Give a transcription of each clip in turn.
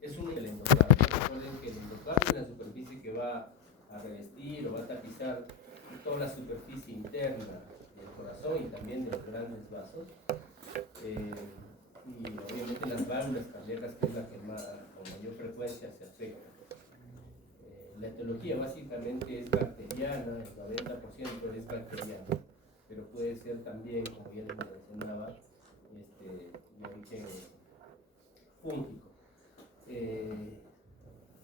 es un del endocardio. Recuerden que el endocardio es la superficie que va a revestir o va a tapizar toda la superficie interna del corazón y también de los grandes vasos. Y obviamente las válvulas cardíacas, que es la que más, con mayor frecuencia se afecta. La etiología básicamente es bacteriana, el 90% es bacteriano, pero puede ser también, como ya les mencionaba, de origen fúngico.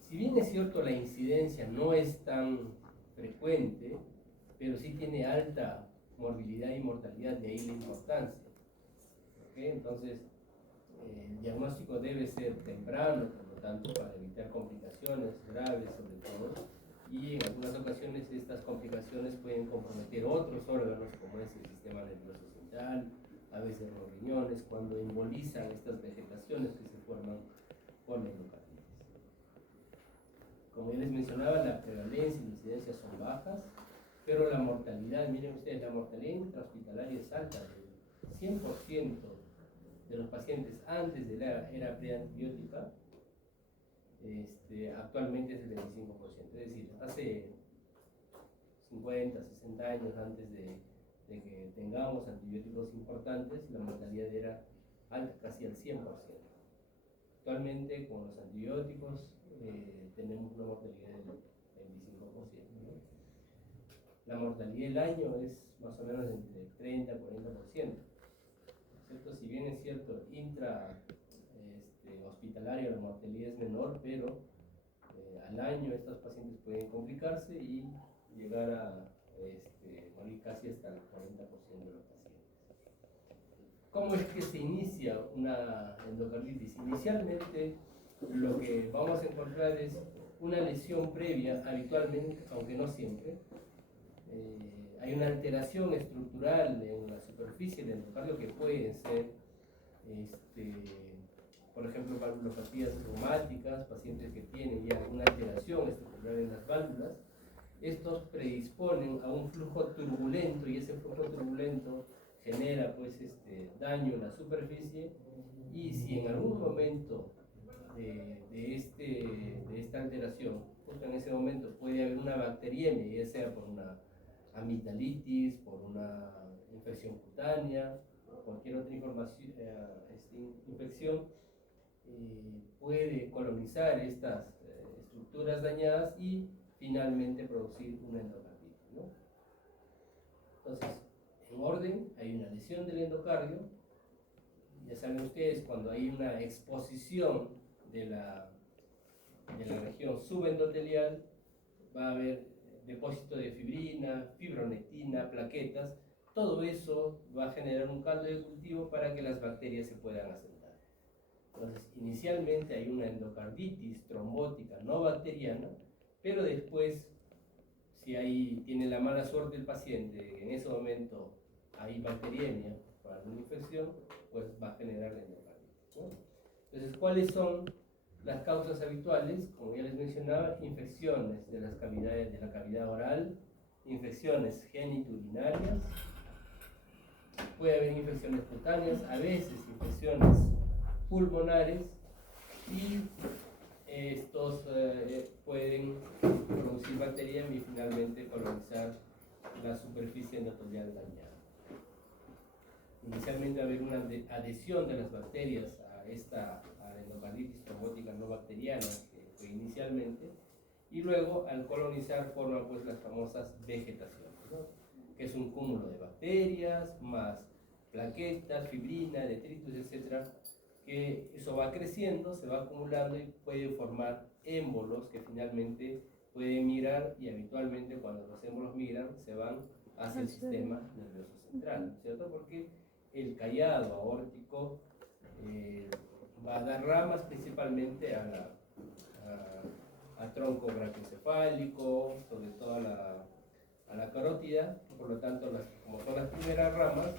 Si bien es cierto la incidencia no es tan frecuente, pero sí tiene alta morbilidad y mortalidad, de ahí la importancia. ¿Okay? Entonces, el diagnóstico debe ser temprano, por lo tanto, para evitar complicaciones graves sobre todo, y en algunas ocasiones estas complicaciones pueden comprometer otros órganos, como es el sistema nervioso central, a veces los riñones, cuando embolizan estas vegetaciones que se forman por la endocarditis. Como ya les mencionaba, la prevalencia y la incidencia son bajas, pero la mortalidad, miren ustedes, la mortalidad intrahospitalaria es alta, el 100% de los pacientes antes de la era preantibiótica, actualmente es el 25%, es decir, hace 50, 60 años antes de que tengamos antibióticos importantes, la mortalidad era alta, casi al 100%. Actualmente con los antibióticos tenemos una mortalidad del 25%. ¿No? La mortalidad del año es más o menos entre 30 y 40%. ¿Cierto? Si bien es cierto, hospitalario la mortalidad es menor, pero al año estos pacientes pueden complicarse y llegar a morir casi hasta el 40% de los pacientes. ¿Cómo es que se inicia una endocarditis? Inicialmente lo que vamos a encontrar es una lesión previa, habitualmente, aunque no siempre. Hay una alteración estructural en la superficie del endocardio que puede ser, por ejemplo, valvulopatías reumáticas, pacientes que tienen ya una alteración estructural en las válvulas. Estos predisponen a un flujo turbulento y ese flujo turbulento genera pues daño en la superficie, y si en algún momento de esta alteración, justo en ese momento puede haber una bacteriemia, ya sea por una amigdalitis, por una infección cutánea o cualquier otra infección, puede colonizar estas estructuras dañadas y finalmente producir una endocarditis, ¿no? Entonces, en orden, hay una lesión del endocardio. Ya saben ustedes, cuando hay una exposición de la región subendotelial, va a haber depósito de fibrina, fibronectina, plaquetas. Todo eso va a generar un caldo de cultivo para que las bacterias se puedan asentar. Entonces, inicialmente hay una endocarditis trombótica no bacteriana, pero después, si tiene la mala suerte el paciente, en ese momento hay bacteriemia por alguna infección, pues va a generar la endocarditis, ¿no? Entonces, ¿cuáles son las causas habituales? Como ya les mencionaba, infecciones de la cavidad oral, infecciones genitourinarias, puede haber infecciones cutáneas, a veces infecciones pulmonares, y estos pueden producir bacteriemia y finalmente colonizar la superficie endotelial dañada. Inicialmente va a haber una adhesión de las bacterias a la endocarditis trombótica no bacteriana que fue inicialmente, y luego al colonizar forman pues las famosas vegetaciones, ¿no? Que es un cúmulo de bacterias más plaquetas, fibrina, detritus, etcétera, que eso va creciendo, se va acumulando y puede formar émbolos que finalmente pueden migrar, y habitualmente cuando los émbolos migran se van hacia el sistema nervioso central, ¿cierto? Porque el callado aórtico va a dar ramas principalmente al tronco brachiocefálico, sobre todo a la carótida, por lo tanto, como son las primeras ramas,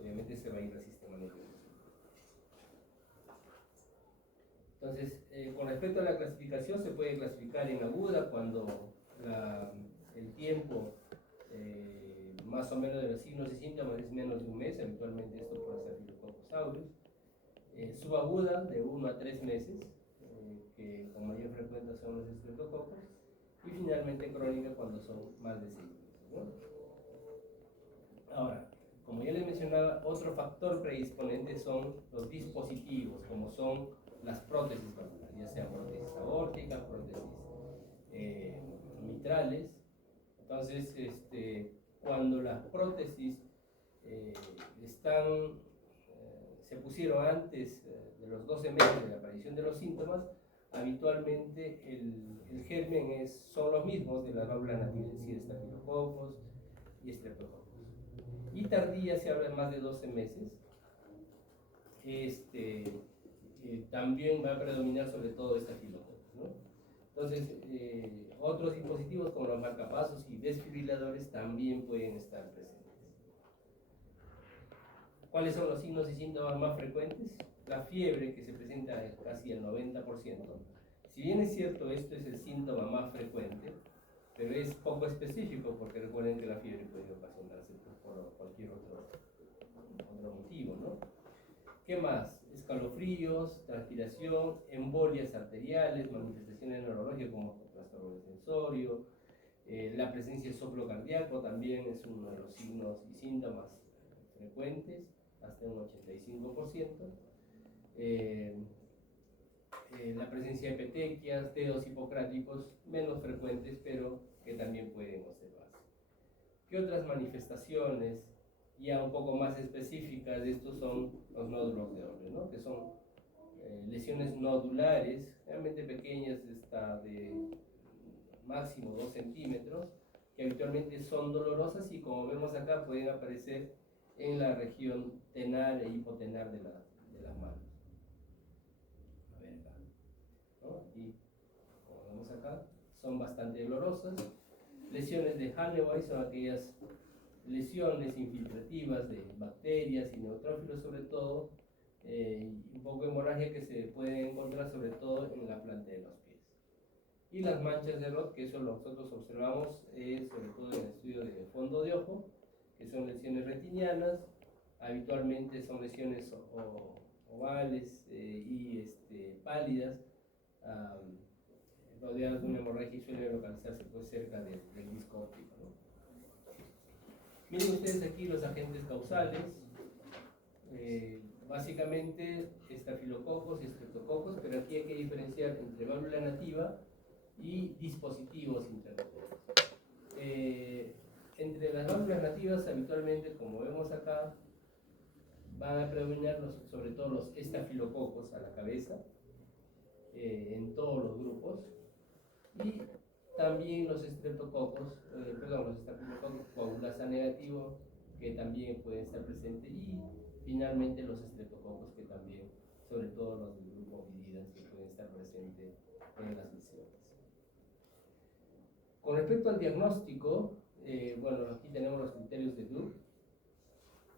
obviamente se va a ir al sistema nervioso. Entonces, con respecto a la clasificación, se puede clasificar en aguda cuando el tiempo más o menos de los signos y síntomas es menos de un mes, habitualmente esto puede ser Staphylococcus aureus. Subaguda de 1 a 3 meses, mayor frecuencia son los estreptococos, y finalmente crónica cuando son más de 6 meses, ¿no? Ahora, como ya les mencionaba, otro factor predisponente son los dispositivos, como son las prótesis valvulares, ya sean prótesis aórticas, prótesis mitrales. Entonces, cuando las prótesis se pusieron antes de los 12 meses de la aparición de los síntomas, habitualmente el germen son los mismos de la válvula nativa, es decir, estafilococos y estreptococos. Y tardía se habla de más de 12 meses. También va a predominar sobre todo estafilococos, ¿no? Entonces, otros dispositivos como los marcapasos y desfibriladores también pueden estar presentes. ¿Cuáles son los signos y síntomas más frecuentes? La fiebre, que se presenta casi el 90%. Si bien es cierto, esto es el síntoma más frecuente, pero es poco específico, porque recuerden que la fiebre puede ocasionarse por cualquier otro motivo, ¿no? ¿Qué más? Escalofríos, transpiración, embolias arteriales, manifestaciones neurológicas como trastorno del sensorio, la presencia de soplo cardíaco también es uno de los signos y síntomas frecuentes, hasta un 85%. La presencia de petequias, dedos hipocráticos, menos frecuentes, pero que también pueden observarse. ¿Qué otras manifestaciones ya un poco más específicas de estos son los nódulos de Olbers, ¿no? Que son lesiones nodulares, realmente pequeñas, de máximo 2 centímetros, que habitualmente son dolorosas y, como vemos acá, pueden aparecer en la región tenar e hipotenar de las manos. A ver acá, ¿no? Y como vemos acá, son bastante dolorosas. Lesiones de Hanneway son aquellas lesiones infiltrativas de bacterias y neutrófilos, sobre todo, un poco de hemorragia que se puede encontrar sobre todo en la planta de los pies. Y las manchas de Roth, que eso nosotros observamos sobre todo en el estudio de fondo de ojo, que son lesiones retinianas, habitualmente son lesiones ovales y pálidas, rodeadas de una hemorragia, y suelen localizarse pues cerca del disco óptico, ¿no? Miren ustedes aquí los agentes causales, básicamente estafilococos y estreptococos, pero aquí hay que diferenciar entre válvula nativa y dispositivos intranucleares. Entre las válvulas nativas, habitualmente, como vemos acá, van a predominar sobre todo los estafilococos a la cabeza, en todos los grupos, y también los estreptococos, los estafilococos coagulasa negativo, que también pueden estar presentes, y finalmente los estreptococos, que también, sobre todo los del grupo Viridans, que pueden estar presentes en las lesiones. Con respecto al diagnóstico, bueno, aquí tenemos los criterios de Duke.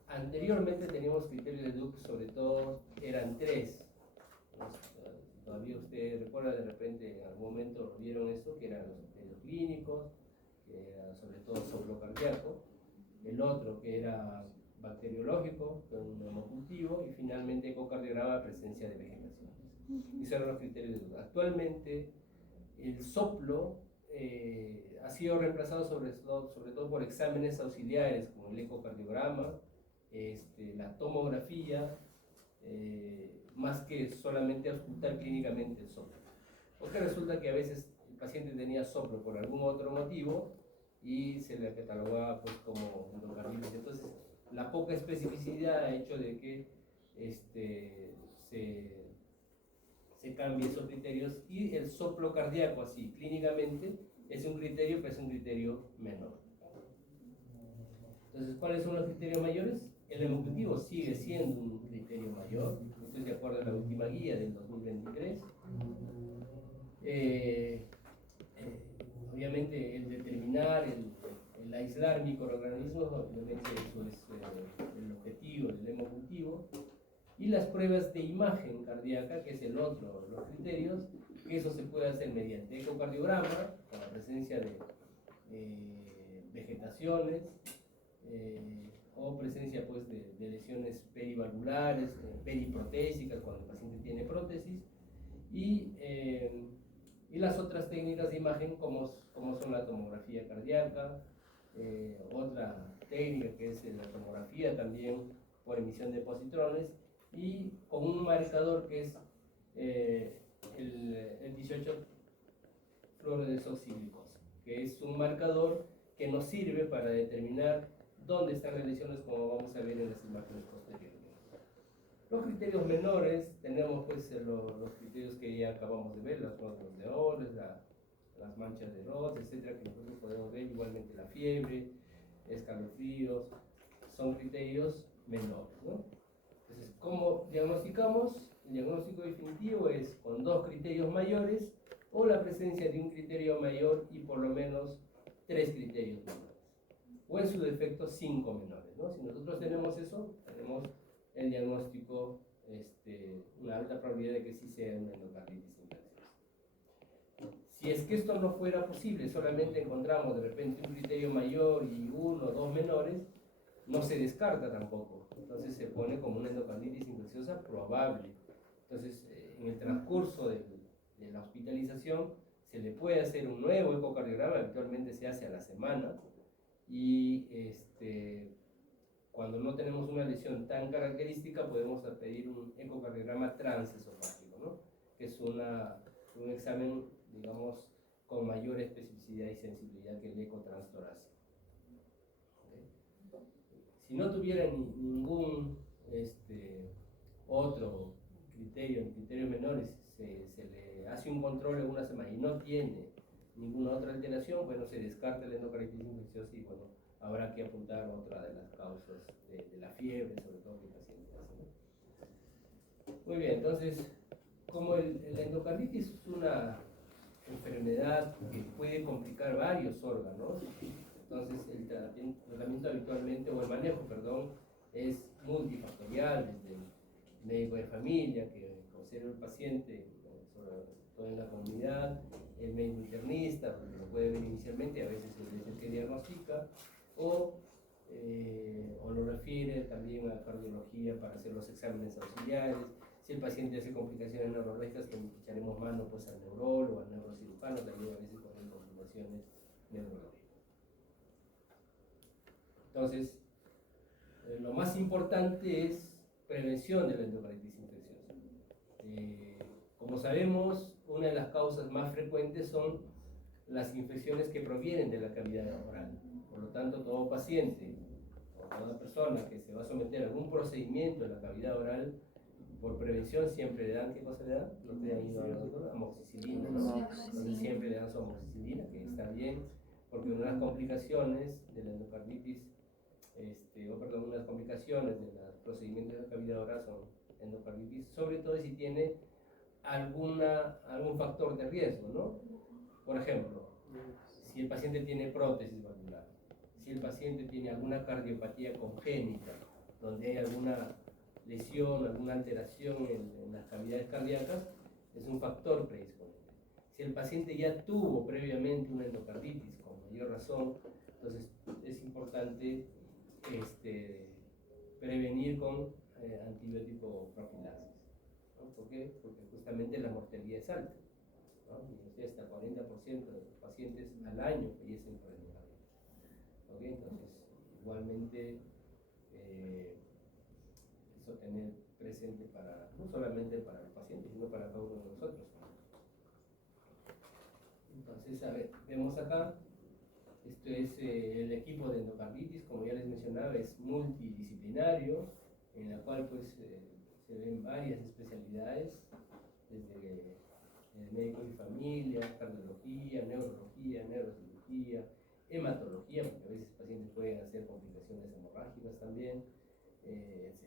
Anteriormente teníamos criterios de Duke, sobre todo eran 3. Todavía ustedes recuerdan, de repente en algún momento vieron esto, que eran los criterios clínicos, que era sobre todo soplo cardíaco, el otro que era bacteriológico, con un hemocultivo, y finalmente ecocardiograma, presencia de vegetaciones. Esos eran los criterios de Duke. Actualmente el soplo ha sido reemplazado sobre todo por exámenes auxiliares como el ecocardiograma, la tomografía, más que solamente auscultar clínicamente el soplo. Porque resulta que a veces el paciente tenía soplo por algún otro motivo y se le catalogaba pues como endocarditis. Entonces, la poca especificidad ha hecho de que se cambie esos criterios, y el soplo cardíaco así clínicamente es un criterio, pero es un criterio menor. Entonces, ¿cuáles son los criterios mayores? El hemocultivo sigue siendo un criterio mayor, esto es de acuerdo a la última guía del 2023. Obviamente el determinar, el aislar microorganismos, obviamente eso es el objetivo del hemocultivo. Y las pruebas de imagen cardíaca, que es el otro de los criterios, que eso se puede hacer mediante ecocardiograma, con la presencia de vegetaciones, o presencia pues, de lesiones perivalvulares, periprotésicas, cuando el paciente tiene prótesis, y Y las otras técnicas de imagen como son la tomografía cardíaca, otra técnica que es la tomografía también por emisión de positrones, y con un marcador que es el 18-fluorodesoxiglucosa, que es un marcador que nos sirve para determinar dónde están las lesiones, como vamos a ver en las imágenes posteriores. Los criterios menores, tenemos pues los criterios que ya acabamos de ver, los nódulos de Ohles, las manchas de Roth, etcétera, que nosotros podemos ver, igualmente la fiebre, escalofríos, son criterios menores, ¿no? Entonces, ¿cómo diagnosticamos? El diagnóstico definitivo es con dos criterios mayores o la presencia de un criterio mayor y por lo menos 3 criterios menores, o en su defecto 5 menores, ¿no? Si nosotros tenemos eso, tenemos el diagnóstico, una alta probabilidad de que sí sea una endocarditis infecciosa. Si es que esto no fuera posible, solamente encontramos de repente un criterio mayor y 1 o 2 menores, no se descarta tampoco, entonces se pone como una endocarditis infecciosa probable. Entonces, en el transcurso de la hospitalización, se le puede hacer un nuevo ecocardiograma, habitualmente se hace a la semana, y cuando no tenemos una lesión tan característica, podemos pedir un ecocardiograma transesofágico, ¿no? Que es un examen, digamos, con mayor especificidad y sensibilidad que el eco transtorácico. ¿Okay? Si no tuviera ningún otro criterios menores, se le hace un control en una semana y no tiene ninguna otra alteración, bueno, se descarta la endocarditis infecciosa y bueno, habrá que apuntar otra de las causas de la fiebre, sobre todo que el paciente hace, ¿no? Muy bien, entonces, como la endocarditis es una enfermedad que puede complicar varios órganos, entonces el tratamiento habitualmente, o el manejo, perdón, es multifactorial, desde el médico de familia, que considera el paciente, sobre todo en la comunidad, el médico internista, porque lo puede ver inicialmente, a veces es el que diagnostica, o lo refiere también a cardiología para hacer los exámenes auxiliares. Si el paciente hace complicaciones neurológicas, que echaremos mano pues al neurólogo, al neurocirujano, también a veces con complicaciones neurológicas. Entonces, lo más importante es prevención de la endocarditis infecciosa. Como sabemos, una de las causas más frecuentes son las infecciones que provienen de la cavidad oral. Por lo tanto, todo paciente o toda persona que se va a someter a algún procedimiento en la cavidad oral, por prevención siempre le dan, ¿qué cosa le dan? No te han ido a la doctora, amoxicilina, ¿no? Entonces siempre le dan su amoxicilina, que está bien, porque una de las complicaciones de la endocarditis, una de las complicaciones de los procedimientos de la cavidad oral son endocarditis, sobre todo si tiene algún factor de riesgo, ¿no? Por ejemplo, si el paciente tiene prótesis valvular, si el paciente tiene alguna cardiopatía congénita, donde hay alguna lesión, alguna alteración en las cavidades cardíacas, es un factor predisponente. Si el paciente ya tuvo previamente una endocarditis, con mayor razón, entonces es importante prevenir con antibiótico profilaxis, ¿no? ¿Por qué? Porque justamente la mortalidad es alta, ¿no? Y hasta 40% de los pacientes al año fallecen por endocarditis. ¿Okay? Entonces, igualmente, eso tener presente no solamente para los pacientes, sino para cada uno de nosotros. Entonces, a ver, vemos acá, esto es el equipo de endocarditis, como ya les mencionaba, es multidisciplinario, en la cual pues se ven varias especialidades, desde médico de familia, cardiología, neurología, neurocirugía, hematología, porque a veces pacientes pueden hacer complicaciones hemorrágicas también, etc.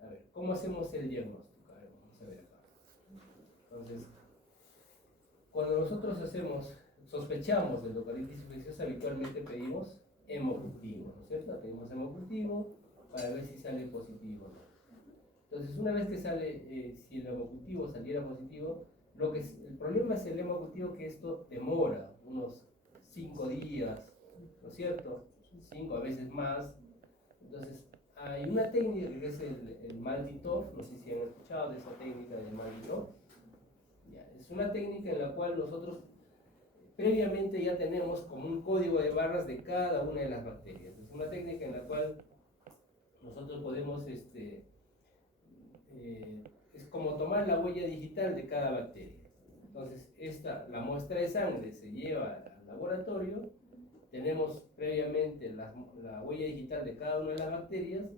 A ver, ¿cómo hacemos el diagnóstico? A ver, vamos a ver acá. Entonces, cuando nosotros sospechamos de endocarditis infecciosa, habitualmente pedimos hemocultivo, ¿no es cierto? Pedimos hemocultivo para ver si sale positivo o no. Entonces, una vez que sale, si el hemocultivo saliera positivo, el problema es el hemocultivo, que esto demora unos 5 días, ¿no es cierto? 5, a veces más. Entonces, hay una técnica que es el Malditov, no sé si han escuchado de esa técnica de Malditov. Ya, es una técnica en la cual nosotros previamente ya tenemos como un código de barras de cada una de las bacterias. Es una técnica en la cual nosotros podemos, es como tomar la huella digital de cada bacteria. Entonces, la muestra de sangre se lleva al laboratorio, tenemos previamente la huella digital de cada una de las bacterias.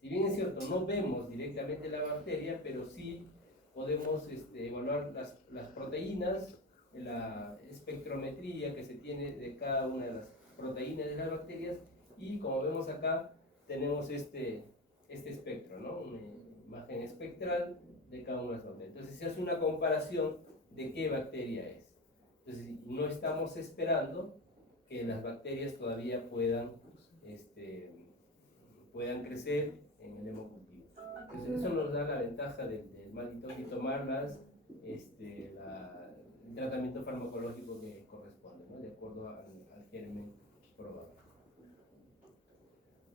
Si bien es cierto, no vemos directamente la bacteria, pero sí podemos evaluar las proteínas, la espectrometría que se tiene de cada una de las proteínas de las bacterias, y como vemos acá, tenemos este espectro, ¿no? Una imagen espectral de cada una de las bacterias. Entonces se hace una comparación de qué bacteria es. Entonces no estamos esperando que las bacterias todavía puedan crecer en el hemocultivo. Entonces eso nos da la ventaja del maldito y tomar el tratamiento farmacológico que corresponde, ¿no? De acuerdo al germen probado.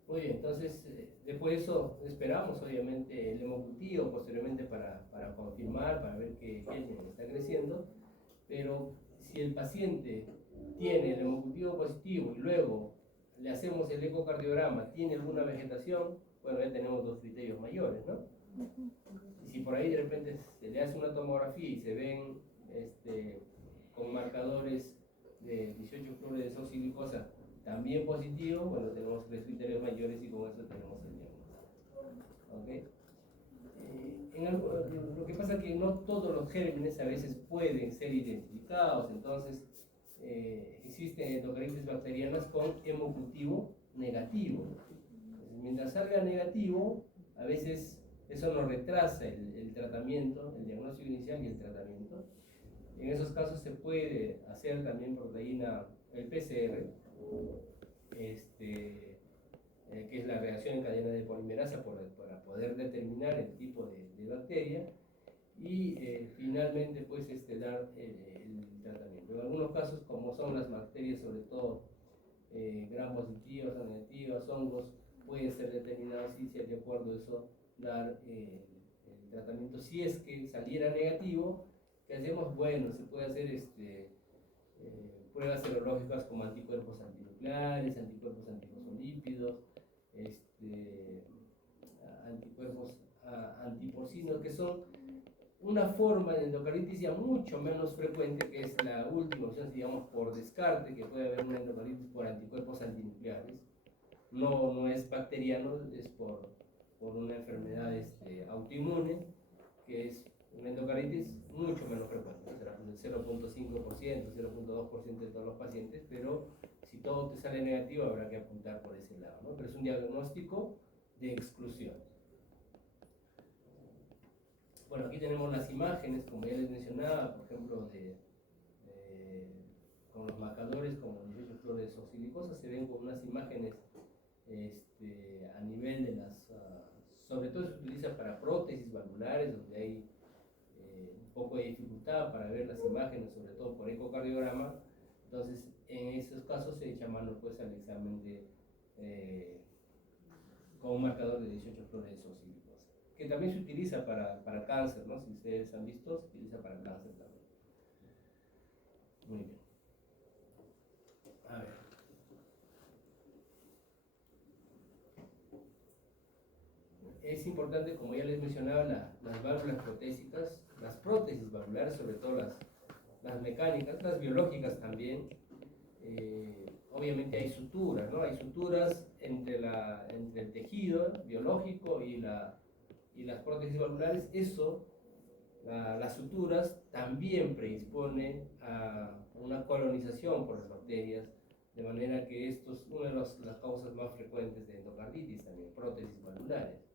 Muy bien, entonces después de eso esperamos obviamente el hemocultivo posteriormente para confirmar, para ver que germen está creciendo, pero si el paciente tiene el hemocultivo positivo y luego le hacemos el ecocardiograma, tiene alguna vegetación, bueno, ya tenemos dos criterios mayores, ¿no? Y si por ahí de repente se le hace una tomografía y se ven con marcadores de 18 fluoruro de desoxirribosa también positivo, bueno, tenemos tres criterios mayores y con eso tenemos el diagnóstico. ¿Okay? Lo que pasa es que no todos los gérmenes a veces pueden ser identificados, entonces existen endocardititis bacterianas con hemocultivo negativo. Entonces, mientras salga negativo, a veces eso nos retrasa el tratamiento, el diagnóstico inicial y el tratamiento. En esos casos se puede hacer también proteína, el PCR, que es la reacción en cadena de polimerasa para poder determinar el tipo de bacteria y finalmente pues dar el tratamiento. En algunos casos, como son las bacterias, sobre todo gram positivas o negativas, hongos, pueden ser determinados y de acuerdo a eso dar el tratamiento. Si es que saliera negativo, ¿qué hacemos? Bueno, se puede hacer pruebas serológicas como anticuerpos antinucleares, anticuerpos antifosfolípidos, anticuerpos antiporcinos, que son una forma de endocarditis ya mucho menos frecuente, que es la última opción, digamos, por descarte, que puede haber una endocarditis por anticuerpos antinucleares. No es bacteriano, es por una enfermedad autoinmune, que es una endocarditis mucho menos frecuente, será del 0.5%, 0.2% de todos los pacientes, pero si todo te sale negativo habrá que apuntar por ese lado, ¿no? Pero es un diagnóstico de exclusión. Bueno, aquí tenemos las imágenes, como ya les mencionaba, por ejemplo, con los marcadores como 18 fluoruro de desoxirribosa, se ven con unas imágenes a nivel de las, sobre todo se utiliza para prótesis valvulares, donde hay un poco de dificultad para ver las imágenes, sobre todo por ecocardiograma. Entonces, en esos casos se echa mano pues al examen con un marcador de 18 fluoruro de desoxirribosa, que también se utiliza para cáncer, ¿no? Si ustedes han visto, se utiliza para cáncer también. Muy bien. A ver. Es importante, como ya les mencionaba, las válvulas protésicas, las prótesis valvulares, sobre todo las mecánicas, las biológicas también. Obviamente hay suturas, ¿no? Hay suturas entre el tejido biológico y las prótesis valvulares. Eso, las suturas, también predispone a una colonización por las bacterias, de manera que esto es una de las causas más frecuentes de endocarditis también, prótesis valvulares.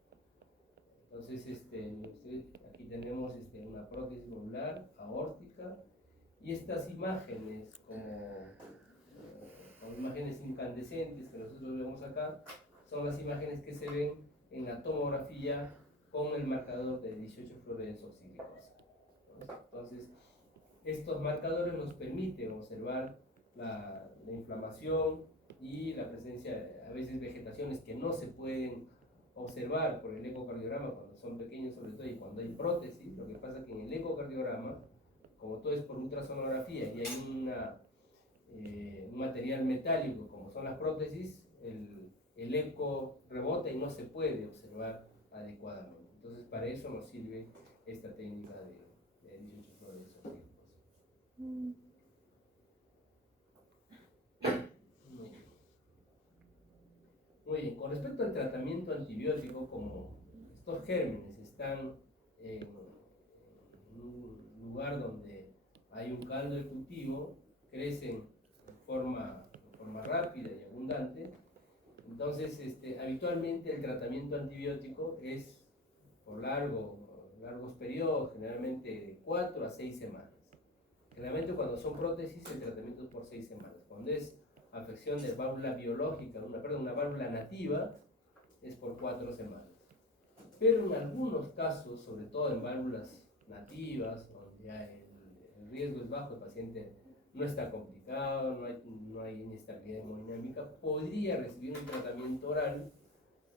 Entonces, aquí tenemos una prótesis valvular aórtica, y estas imágenes como imágenes incandescentes que nosotros vemos acá, son las imágenes que se ven en la tomografía con el marcador de 18 fluoruro de desoxirribosa. Entonces, estos marcadores nos permiten observar la inflamación y la presencia, a veces, vegetaciones que no se pueden observar por el ecocardiograma cuando son pequeños, sobre todo, y cuando hay prótesis. Lo que pasa es que en el ecocardiograma, como todo es por ultrasonografía y hay un material metálico como son las prótesis, el eco rebota y no se puede observar adecuadamente. Entonces para eso nos sirve esta técnica de 18 flores oxígenas. Muy bien, con respecto al tratamiento antibiótico, como estos gérmenes están en un lugar donde hay un caldo de cultivo, crecen de forma rápida y abundante, entonces habitualmente el tratamiento antibiótico es por largos periodos, generalmente de 4 a 6 semanas. Generalmente cuando son prótesis el tratamiento es por 6 semanas. Cuando es afección de válvula biológica, una válvula nativa, es por 4 semanas. Pero en algunos casos, sobre todo en válvulas nativas, donde ya el riesgo es bajo, el paciente no está complicado, no hay inestabilidad hemodinámica, podría recibir un tratamiento oral,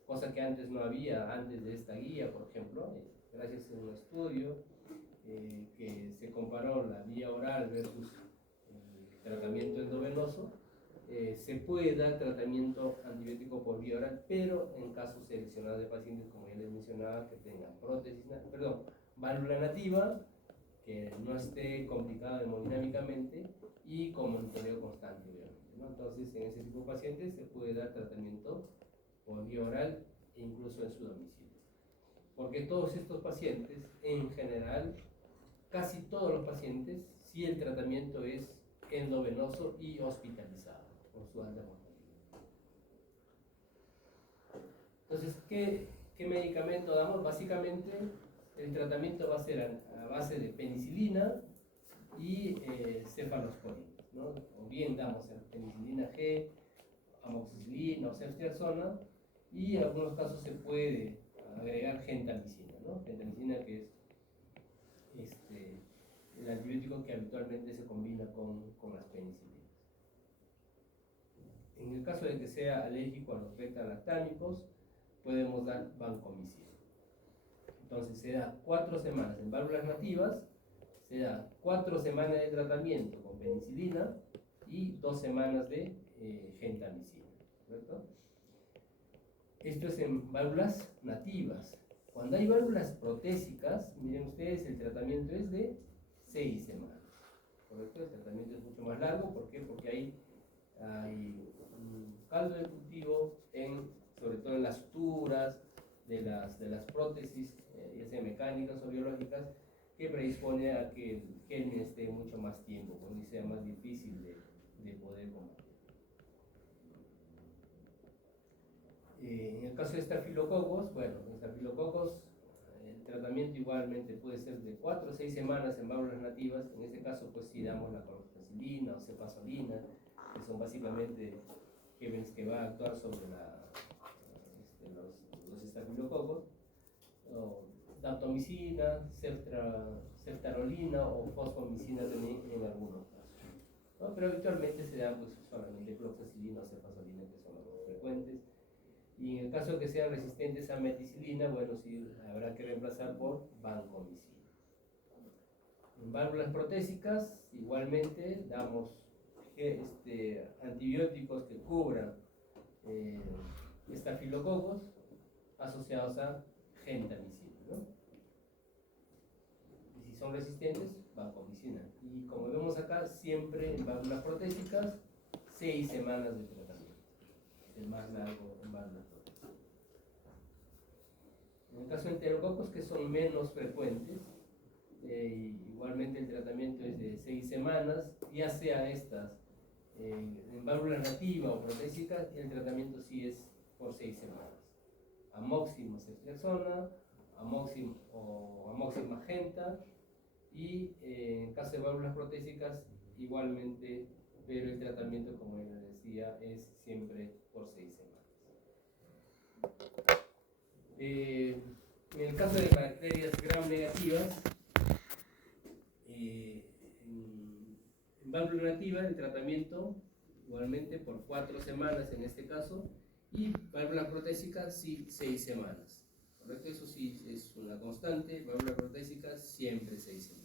cosa que antes no había, antes de esta guía, por ejemplo, gracias a un estudio que se comparó la vía oral versus el tratamiento endovenoso, se puede dar tratamiento antibiótico por vía oral, pero en casos seleccionados de pacientes, como ya les mencionaba, que tengan válvula nativa, que no esté complicada hemodinámicamente y con monitoreo constante, obviamente, ¿no? Entonces, en ese tipo de pacientes se puede dar tratamiento por vía oral e incluso en su domicilio. Porque todos estos pacientes, en general, casi todos los pacientes, sí el tratamiento es endovenoso y hospitalizado por su alta mortalidad. Entonces, ¿qué medicamento damos? Básicamente, el tratamiento va a ser a base de penicilina y cefalosporina, ¿no? O bien damos penicilina G, amoxicilina o ceftriaxona, y en algunos casos se puede agregar gentamicina, ¿no? Gentamicina, que es el antibiótico que habitualmente se combina con las penicilinas. En el caso de que sea alérgico a los beta-lactámicos, podemos dar vancomicina. Entonces se da 4 semanas en válvulas nativas, se da 4 semanas de tratamiento con penicilina y 2 semanas de gentamicina, ¿correcto? Esto es en válvulas nativas. Cuando hay válvulas protésicas, miren ustedes, el tratamiento es de 6 semanas, ¿correcto? El tratamiento es mucho más largo. ¿Por qué? Porque hay un caldo de cultivo, sobre todo en las suturas de las prótesis, ya sea mecánicas o biológicas, que predispone a que el germen esté mucho más tiempo, y sea más difícil de poder combatir. En el caso de estafilococos, el tratamiento igualmente puede ser de 4 o 6 semanas en válvulas nativas. En este caso, pues sí damos la clorpromazina o cefazolina, que son básicamente gérmenes que van a actuar sobre los estafilococos, o daptomicina, ceftarolina o fosfomicina también en algunos casos, ¿no? Pero habitualmente se dan pues solamente clorpromazina o cefazolina, que son los más frecuentes. Y en el caso de que sean resistentes a meticilina, bueno, sí habrá que reemplazar por vancomicina. En válvulas protésicas, igualmente damos antibióticos que cubran estafilococos asociados a gentamicina, ¿no? Y si son resistentes, vancomicina. Y como vemos acá, siempre en válvulas protésicas, 6 semanas de tratamiento, el más largo en válvulas protésicas. En el caso de enterococos, que son menos frecuentes, igualmente el tratamiento es de 6 semanas, ya sea estas en válvula nativa o protésica, el tratamiento sí es por 6 semanas. Amoxim o ceftriaxona, amoxim o amoxim magenta, y en caso de válvulas protésicas igualmente, pero el tratamiento, como ya les decía, es siempre por 6 semanas. En el caso de bacterias gram negativas, en válvula nativa el tratamiento igualmente por 4 semanas en este caso, y válvula protésica sí 6 semanas, ¿correcto? Eso sí es una constante, válvula protésica siempre 6 semanas.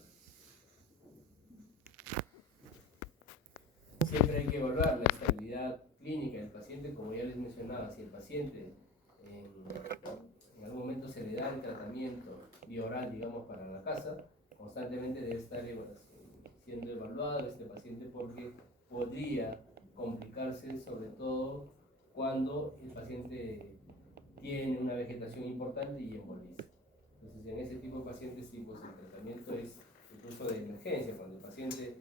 evaluar la estabilidad clínica del paciente, como ya les mencionaba. Si el paciente en algún momento se le da el tratamiento vía oral, digamos, para la casa, constantemente debe estar siendo evaluado este paciente, porque podría complicarse, sobre todo cuando el paciente tiene una vegetación importante y emboliza. Entonces, en ese tipo de pacientes, sí, pues el tratamiento es incluso de emergencia. Cuando el paciente,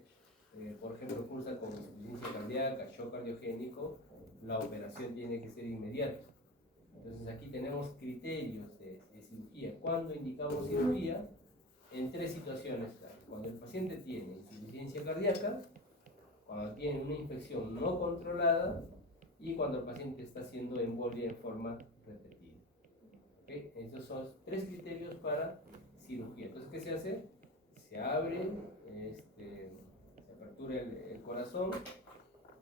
por ejemplo, cursa con insuficiencia cardíaca, shock cardiogénico, la operación tiene que ser inmediata. Entonces, aquí tenemos criterios de cirugía. ¿Cuándo indicamos cirugía? En tres situaciones. Cuando el paciente tiene insuficiencia cardíaca, cuando tiene una infección no controlada y cuando el paciente está haciendo embolia en forma repetida. ¿Okay? Esos son tres criterios para cirugía. Entonces, ¿qué se hace? Se abre, se apertura el corazón,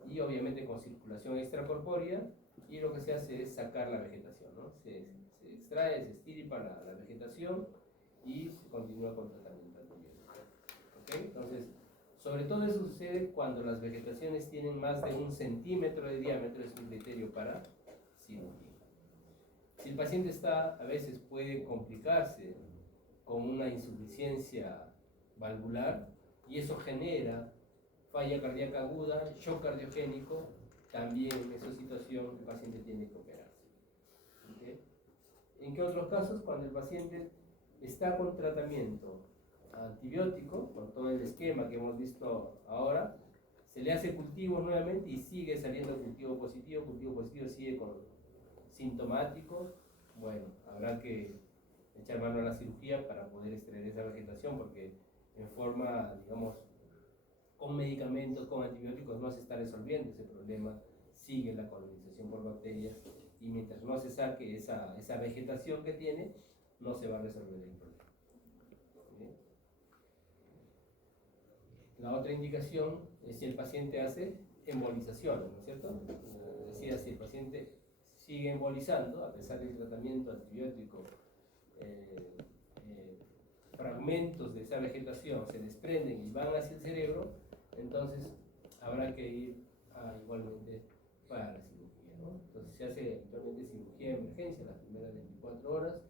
y obviamente con circulación extracorpórea, y lo que se hace es sacar la vegetación, ¿no? Se extrae, se estirpa la vegetación y se continúa con tratamiento antibiótico. ¿Okay? Entonces, sobre todo eso sucede cuando las vegetaciones tienen más de 1 centímetro de diámetro, es un criterio para cirugía. Si el paciente a veces puede complicarse con una insuficiencia valvular, y eso genera falla cardíaca aguda, shock cardiogénico, también en esa situación el paciente tiene que operarse. ¿Okay? ¿En qué otros casos? Cuando el paciente está con tratamiento antibiótico, con todo el esquema que hemos visto ahora, se le hace cultivos nuevamente y sigue saliendo cultivo positivo sigue con sintomático. Bueno, habrá que echar mano a la cirugía para poder extraer esa vegetación, porque en forma, digamos, con medicamentos, con antibióticos, no se está resolviendo ese problema. Sigue la colonización por bacterias, y mientras no se saque esa vegetación que tiene, no se va a resolver el problema. ¿Bien? La otra indicación es si el paciente hace embolizaciones, ¿no es cierto? Decía, si el paciente sigue embolizando a pesar del tratamiento antibiótico, fragmentos de esa vegetación se desprenden y van hacia el cerebro, entonces habrá que ir igualmente para la cirugía, ¿no? Entonces se hace habitualmente cirugía de emergencia las primeras 24 horas.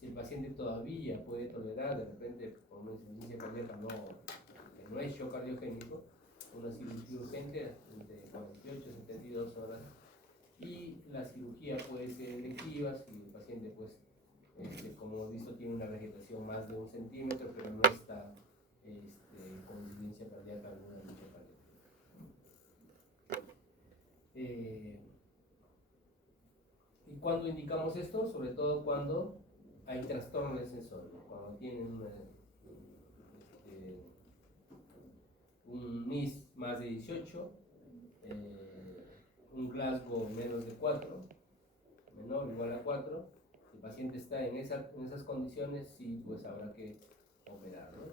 Si el paciente todavía puede tolerar, de repente por una insuficiencia cardíaca que no es shock cardiogénico, una cirugía urgente de 48 a 72 horas, y la cirugía puede ser electiva si el paciente, pues, como hemos visto, tiene una vegetación más de 1 centímetro, pero no está con insuficiencia cardíaca alguna dicha cardíaca. ¿Y cuándo indicamos esto? Sobre todo cuando hay trastorno del sensor, cuando tienen un NIS más de 18, un Glasgow menos de 4, menor o igual a 4, el paciente está en esas condiciones, sí, pues habrá que operar, ¿no?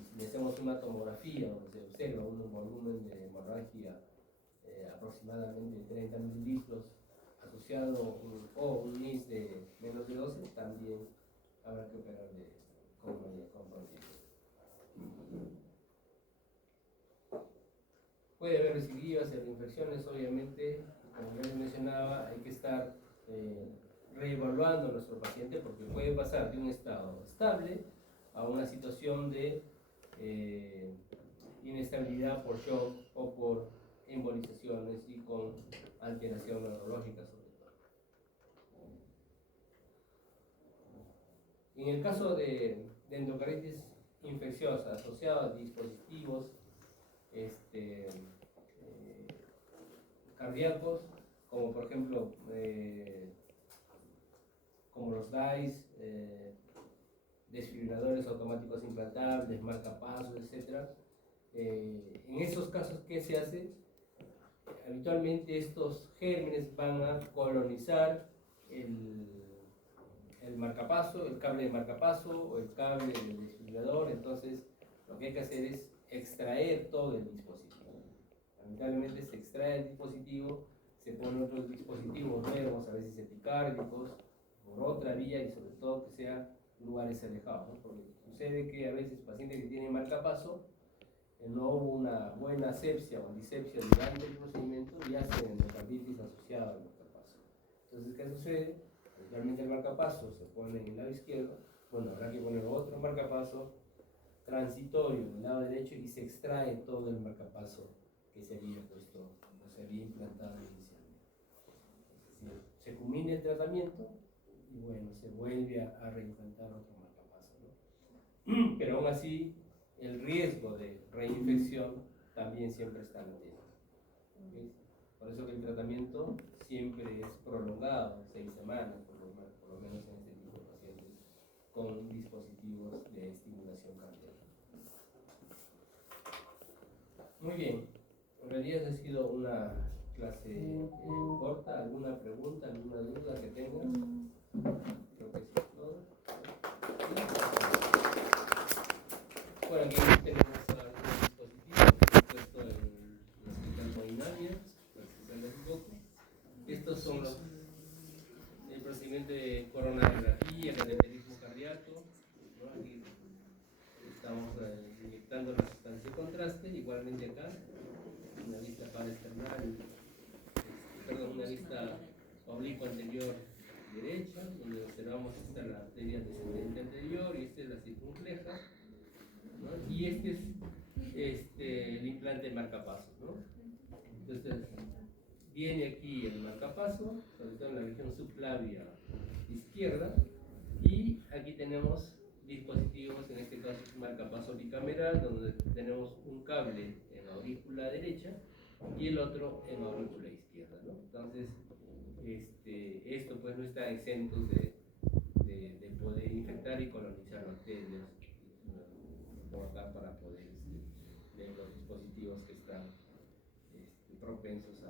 Y si le hacemos una tomografía donde se observa un volumen de hemorragia aproximadamente de 30 mililitros asociado o un NIS de menos de 12, también habrá que operar con prontitud. Puede haber recidivas y reinfecciones, obviamente, como ya les mencionaba, hay que estar reevaluando a nuestro paciente, porque puede pasar de un estado estable a una situación de inestabilidad por shock o por embolizaciones y con alteración neurológica sobre todo. En el caso de endocarditis infecciosa asociada a dispositivos cardíacos, como por ejemplo como los DICE, desfibriladores automáticos implantables, marcapasos, etc. En esos casos, ¿qué se hace? Habitualmente estos gérmenes van a colonizar el marcapaso, el cable de marcapaso o el cable del desfibrilador. Entonces lo que hay que hacer es extraer todo el dispositivo. Lamentablemente se extrae el dispositivo, se ponen otros dispositivos nuevos, a veces epicárdicos, por otra vía, y sobre todo que sea lugares alejados, ¿no? Porque sucede que a veces pacientes que tienen marcapaso no hubo una buena asepsia o disepsia durante el procedimiento, y hace endocarditis asociada al marcapaso. Entonces, ¿qué sucede? Realmente el marcapaso se pone en el lado izquierdo, bueno, habrá que poner otro marcapaso transitorio en el lado derecho y se extrae todo el marcapaso que se había puesto o se había implantado inicialmente. Es decir, se culmina el tratamiento y bueno, se vuelve a reimplantar otro marcapaso, ¿no? Pero aún así, el riesgo de reinfección también siempre está latente. ¿Sí? Por eso que el tratamiento siempre es prolongado, 6 semanas, por lo menos en este tipo de pacientes con dispositivos de estimulación cardíaca. Muy bien, en realidad ha sido una clase corta. ¿Alguna pregunta, alguna duda que tengan? Creo que sí es todo. Bueno, aquí tenemos algunos dispositivos puesto en el hospital Moinavia, el hospital de Sicoco. Estos son el procedimiento de coronariografía, cateterismo cardíaco, ¿no? Aquí estamos inyectando la sustancia de contraste, igualmente acá, una vista paraesternal, perdón, una vista oblicua anterior derecha, donde observamos esta la arteria descendente anterior y esta es la circunfleja, ¿no? Y este es el implante marcapasos, ¿no? Entonces, viene aquí el marcapaso, sobre todo en la región subclavia izquierda, y aquí tenemos dispositivos, en este caso es un marcapaso bicameral, donde tenemos un cable en la aurícula derecha y el otro en la aurícula izquierda, ¿no? Entonces, esto pues no está exento de poder infectar y colonizar bacterias, por acá para poder ver los dispositivos que están propensos